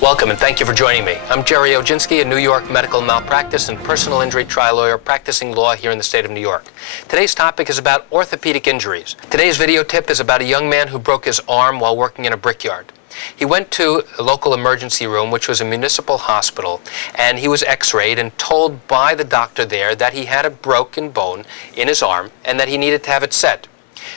Welcome and thank you for joining me. I'm Gerry Oginski, a New York medical malpractice and personal injury trial lawyer practicing law here in the state of New York. Today's topic is about orthopedic injuries. Today's video tip is about a young man who broke his arm while working in a brickyard. He went to a local emergency room, which was a municipal hospital, and he was x-rayed and told by the doctor there that he had a broken bone in his arm and that he needed to have it set.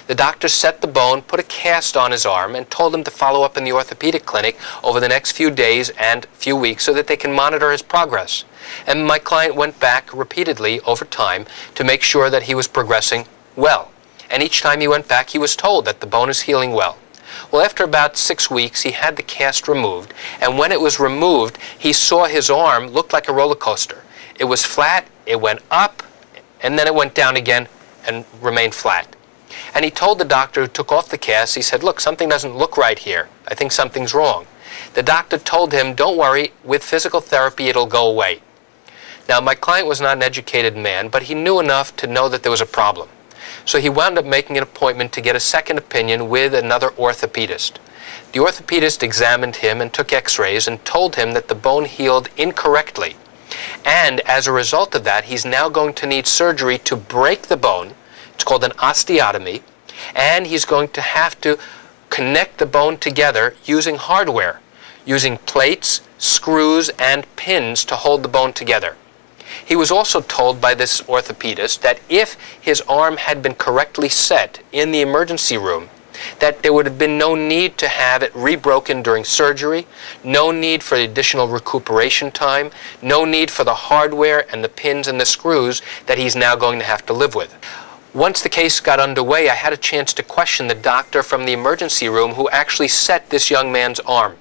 The doctor set the bone, put a cast on his arm, and told him to follow up in the orthopedic clinic over the next few days and few weeks so that they can monitor his progress. And my client went back repeatedly over time to make sure that he was progressing well. And each time he went back, he was told that the bone is healing well. Well, after about 6 weeks, he had the cast removed, and when it was removed, he saw his arm looked like a roller coaster. It was flat, it went up, and then it went down again and remained flat. And he told the doctor who took off the cast, he said, "Look, something doesn't look right here. I think something's wrong." The doctor told him, "Don't worry, with physical therapy it'll go away." Now, my client was not an educated man, but he knew enough to know that there was a problem. So he wound up making an appointment to get a second opinion with another orthopedist. The orthopedist examined him and took x-rays and told him that the bone healed incorrectly. And as a result of that, he's now going to need surgery to break the bone. It's called an osteotomy, and he's going to have to connect the bone together using hardware, using plates, screws, and pins to hold the bone together. He was also told by this orthopedist that if his arm had been correctly set in the emergency room, that there would have been no need to have it rebroken during surgery, no need for additional recuperation time, no need for the hardware and the pins and the screws that he's now going to have to live with. Once the case got underway, I had a chance to question the doctor from the emergency room who actually set this young man's arm.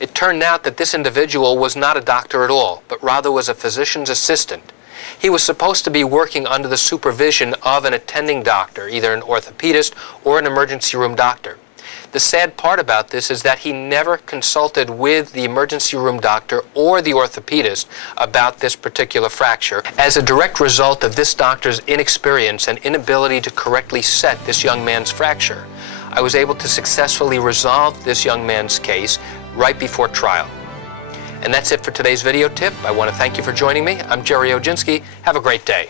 It turned out that this individual was not a doctor at all, but rather was a physician's assistant. He was supposed to be working under the supervision of an attending doctor, either an orthopedist or an emergency room doctor. The sad part about this is that he never consulted with the emergency room doctor or the orthopedist about this particular fracture. As a direct result of this doctor's inexperience and inability to correctly set this young man's fracture, I was able to successfully resolve this young man's case right before trial. And that's it for today's video tip. I want to thank you for joining me. I'm Gerry Oginski. Have a great day.